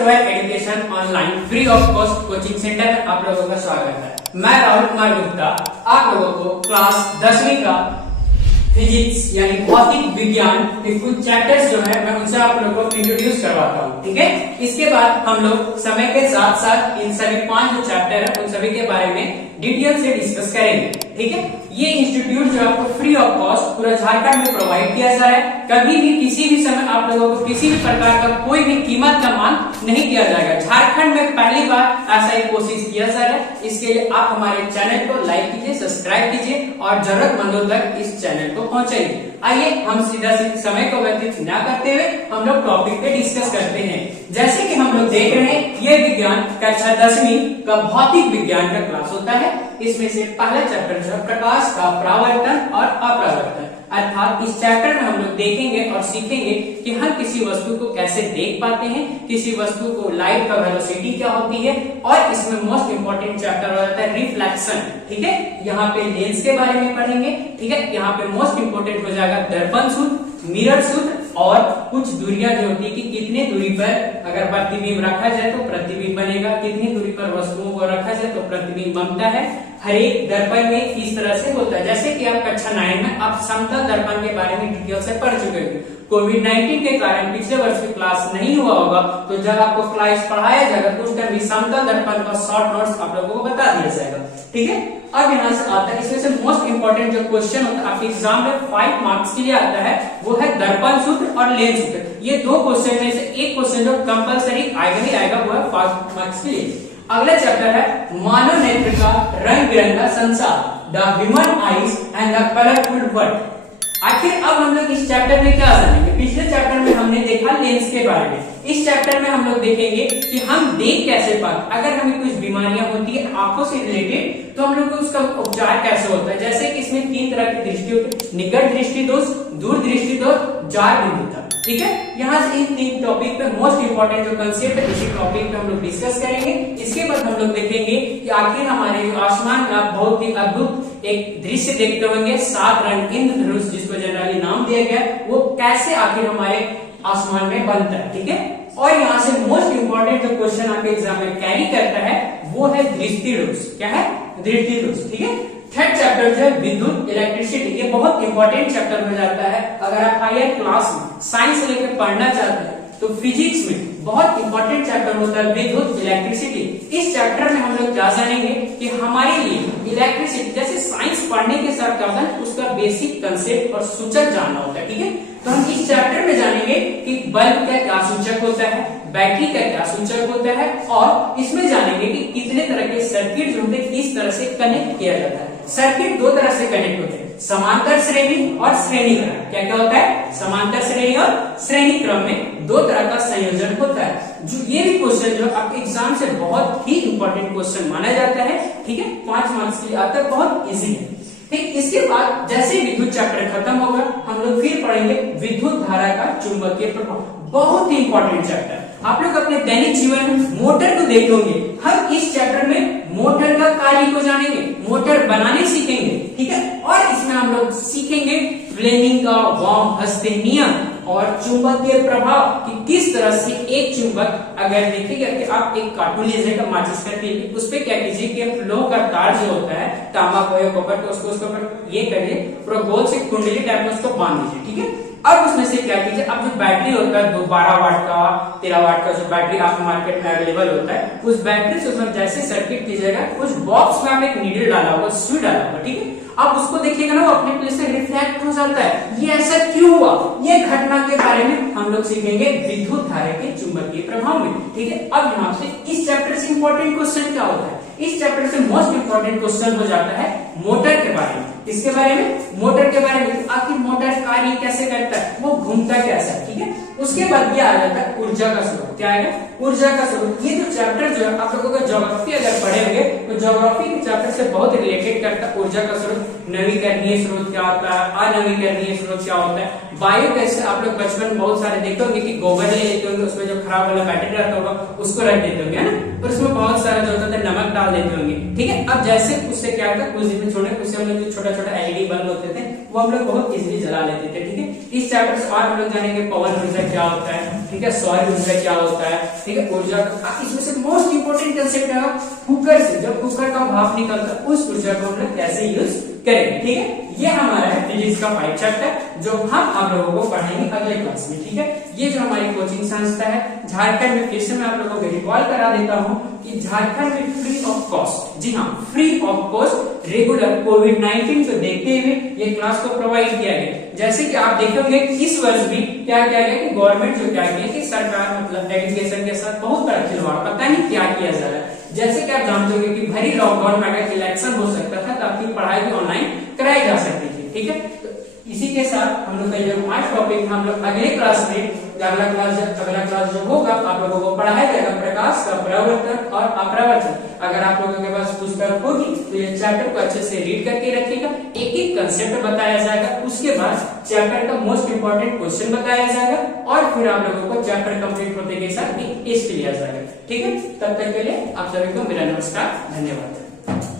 Twelfth education online free of cost coaching centre में आप लोगों का स्वागत है। मैं राहुल कुमार गुप्ता आप लोगों को क्लास 10वीं का फिजिक्स यानी भौतिक विज्ञान के कुछ चैप्टर्स जो है मैं उनसे आप लोगों को इंट्रोड्यूस करवाता हूँ। ठीक है, इसके बाद हम लोग समय के साथ साथ इन सभी 5 जो चैप्टर है उन सभी के बारे में डिटेल से डिस्कस करेंगे। ठीक है, ये इंस्टीट्यूट जो आपको फ्री ऑफ कॉस्ट पूरा झारखंड में प्रोवाइड किया जा रहा है। कभी भी किसी भी समय आप लोगों को किसी भी प्रकार का कोई भी कीमत का मांग नहीं किया जाएगा। झारखंड में पहली बार ऐसा ही कोशिश किया जा रहा है। इसके लिए आप हमारे चैनल को लाइक कीजिए, सब्सक्राइब कीजिए और जरूरतमंदों तक इस चैनल को पहुंचाइए। आइए हम सीधा समय को व्यतीत न करते हुए हम लोग टॉपिक पे डिस्कस करते हैं। जैसे कि हम लोग देख रहे हैं ये विज्ञान कक्षा 10वीं का भौतिक विज्ञान का क्लास होता है। इसमें से पहला चैप्टर जो है प्रकाश का परावर्तन और अपरावर्तन, अर्थात इस चैप्टर में हम लोग देखेंगे और सीखेंगे कि हम किसी वस्तु को कैसे देख पाते हैं, किसी वस्तु को लाइट का वेलोसिटी क्या होती है, और इसमें मोस्ट इंपोर्टेंट चैप्टर हो जाता है रिफ्लेक्शन। ठीक है, यहाँ पे लेंस के बारे में पढ़ेंगे। ठीक है, यहाँ पे मोस्ट इंपोर्टेंट हो जाएगा दर्पण सूत्र, मिरर सूत्र और कुछ दूरियां जो होती है कि कितने दूरी पर अगर प्रतिबिंब रखा जाए तो प्रतिबिंब बनेगा, कितनी दूरी पर वस्तुओं को रखा जाए तो प्रतिबिंब बनता है। हर एक दर्पण में इस तरह से होता है। जैसे कि आप कक्षा 9 में आप समतल दर्पण के बारे में डिटेल से पढ़ चुके हैं। कोविड-19 के कारण पिछले वर्ष की क्लास नहीं हुआ होगा, तो जब आपको क्लास पढ़ाया जाएगा तो उस टाइम भी समतल दर्पण का शॉर्ट नोट्स आप लोगों को बता दिया जाएगा। ठीक है, अब यहाँ से आता है इसमें से मोस्ट इंपोर्टेंट जो क्वेश्चन होता है आपके एग्जाम में 5 मार्क्स के लिए आता है, वो है दर्पण सूत्र और लेंस सूत्र। ये दो क्वेश्चन में से एक क्वेश्चन जो कंपलसरी आएगा ही आएगा वो है 5 मार्क्स के लिए। अगला चैप्टर है मानव नेत्र का रंग बिरंगा संसार, the human eyes and the colourful world. आखिर अब हम लोग इस चैप्टर में क्या जानेंगे? पिछले चैप्टर में हमने देखा लेंस के बारे में। इस चैप्टर में हम लोग देखेंगे कि हम देख कैसे पाते, अगर हमें कुछ बीमारियां होती है आंखों से रिलेटेड तो हम लोग को उसका उपचार कैसे होता है। जैसे कि इसमें 3 तरह की दृष्टि होती है, निकट दृष्टि दोष, दूर दृष्टि दोष, जार बिंदु तक। ठीक है, यहाँ से इन 3 टॉपिक पे मोस्ट इंपोर्टेंट जो कंसेप्ट है इसी टॉपिक पे हम लोग डिस्कस करेंगे। इसके बाद हम लोग देखेंगे कि आखिर हमारे आसमान का बहुत ही अद्भुत एक दृश्य देखते होंगे, 7 रंग इंद्रधनुष जिसको जनरली नाम दिया गया, वो कैसे आखिर हमारे आसमान में बनता है। ठीक है, और यहाँ से मोस्ट इंपोर्टेंट जो क्वेश्चन आपके एग्जाम में कैरी करता है वो है दृष्टि दोष। क्या है? दृष्टि दोष। ठीक है, थर्ड चैप्टर जो है विद्युत इलेक्ट्रिसिटी, ये बहुत इंपॉर्टेंट चैप्टर हो जाता है। अगर आप हायर क्लास में साइंस लेकर पढ़ना चाहते हैं तो फिजिक्स में बहुत इंपॉर्टेंट चैप्टर होता है विद्युत इलेक्ट्रिसिटी। इस चैप्टर में हम लोग क्या जानेंगे कि हमारे लिए इलेक्ट्रिसिटी जैसे साइंस पढ़ने के साथ क्या होता है उसका बेसिक कंसेप्ट और सूचक जानना होता है। ठीक है, तो हम इस चैप्टर में जानेंगे कि बल्ब का क्या सूचक होता है, बैटरी का क्या सूचक होता है, और इसमें जानेंगे कि कितने तरह के सर्किट जो होते हैं किस तरह से कनेक्ट किया जाता है। सर्किट 2 तरह से कनेक्ट होते हैं, समांतर श्रेणी और श्रेणी क्रम। क्या क्या होता है? समांतर श्रेणी और श्रेणी क्रम में 2 तरह का संयोजन होता है। जो ये भी क्वेश्चन जो आपके एग्जाम से बहुत ही इंपॉर्टेंट क्वेश्चन माना जाता है। ठीक है, 5 मार्क्स के लिए आता है, बहुत इजी है। ठीक, इसके बाद जैसे विद्युत चैप्टर खत्म होगा हम लोग फिर पढ़ेंगे विद्युत धारा का चुंबकीय प्रभाव। बहुत ही इंपॉर्टेंट चैप्टर। आप लोग अपने दैनिक जीवन में मोटर को देखेंगे, हम इस चैप्टर में मोटर का कार्य को जानेंगे, मोटर बनाने सीखेंगे। ठीक है, और इसमें हम लोग सीखेंगे फ्लेमिंग का वाम हस्ते नियम और चुंबकीय प्रभाव कि किस तरह से एक चुंबक, अगर देखिएगा कि आप एक कार्टून लीजिएगा माचिस का तेल, उस पे क्या कीजिए कि फ्लो का तार जो होता है तांबा को या कॉपर को उसको ये करिए पूरा गोल से कुंडली टाइप में उसको बांध दीजिए। ठीक है, अब उसमें से क्या कीजिए, अब जो बैटरी होता है 12 वाट का 13 वाट का जो बैटरी आपको मार्केट में अवेलेबल होता है, उस बैटरी से उसमें जैसे सर्किट कीजिएगा उस बॉक्स में आप एक नीडल डाला होगा, सुई डाला होगा। ठीक है, अब उसको देखिएगा ना वो अपने प्लेस से रिफ्लेक्ट हो जाता है। ये ऐसा क्यों हुआ, ये घटना के बारे में हम लोग सीखेंगे विद्युत धारा के चुंबकीय प्रभाव में। ठीक है, अब यहाँ से इस चैप्टर से इंपॉर्टेंट क्वेश्चन क्या होता है? इस चैप्टर से मोस्ट इंपोर्टेंट क्वेश्चन हो जाता है मोटर के बारे में। इसके बारे में, मोटर के बारे में आखिर मोटर कार्य कैसे करता है, वो घूमता कैसा है। ठीक है, उसके बाद ये आ जाता है ऊर्जा का स्रोत। क्या आएगा? ऊर्जा का स्रोत। ये जो चैप्टर जो है आप लोगों को ज्योग्राफी अगर पढ़ेंगे तो ज्योग्राफी के चैप्टर से बहुत रिलेटेड करता है ऊर्जा का स्रोत। नवीकरणीय स्रोत क्या होता है, अनवीकरणीय स्रोत क्या होता है, वायु कैसे। आप लोग बचपन में बहुत सारे देखते होंगे कि गोबर ले लेते होंगे, उसमें जो खराब वाला बैटरी रहता होगा उसको रख देते होंगे, है ना, और उसमें बहुत सारा जो होता है नमक डाल देते होंगे। ठीक है। अब जैसे उससे क्या था, कुछ दिन में छोड़े उससे हम लोग जो छोटा छोटा एलईडी बल्ब होते थे वो हम लोग बहुत इजीली जला लेते थे, ठीक है। इस चैप्टर से और हम लोग जानेंगे पवन ऊर्जा क्या होता है, ठीक है, सौर ऊर्जा क्या होता है, ठीक है, ऊर्जा का इसमें से मोस्ट इंपोर्टेंट कंसेप्ट है कुकर से जब कुकर का भाप निकलता है उस ऊर्जा को हम लोग कैसे यूज करेंगे, ठीक है। ये हमारा है फिजिक्स का 5 चैप्टर जो हम आप लोगों को पढ़ेंगे अगले क्लास में, ठीक है। ये जो हमारी कोचिंग संस्था है झारखंड में, फिर से मैं आप लोगों को रिकॉल करा देता हूँ कि झारखंड में फ्री ऑफ कॉस्ट, जी हाँ फ्री ऑफ कॉस्ट रेगुलर कोविड-19 को देखते हुए ये क्लास को प्रोवाइड किया गया। जैसे कि आप देखेंगे इस वर्ष भी क्या किया गया कि गवर्नमेंट जो क्या किया कि सरकार मतलब एजुकेशन के साथ बहुत बड़ा खिलवाड़, पता नहीं क्या किया जा रहा है। जैसे कि आप जानते होंगे कि भरी लॉकडाउन में अगर इलेक्शन हो सकता था तो आपकी पढ़ाई भी ऑनलाइन कराई जा सकती थी, ठीक है। तो इसी के साथ हम लोग का जो 5 टॉपिक हम लोग अगले क्लास में अगला क्लास जो होगा आप लोगों को पढ़ाया जाएगा प्रकाश का प्रवर्तन और अपरावर्तन। अगर आप लोगों के पास पुस्तक होगी तो ये चैप्टर को अच्छे से रीड करके रखिएगा, एक एक कंसेप्ट बताया जाएगा, उसके बाद चैप्टर का मोस्ट इंपोर्टेंट क्वेश्चन बताया जाएगा और फिर आप लोगों को चैप्टर कंप्लीट होने के साथ एक टेस्ट लिया जाएगा, ठीक है। तब तक के लिए आप सभी को मेरा नमस्कार, धन्यवाद।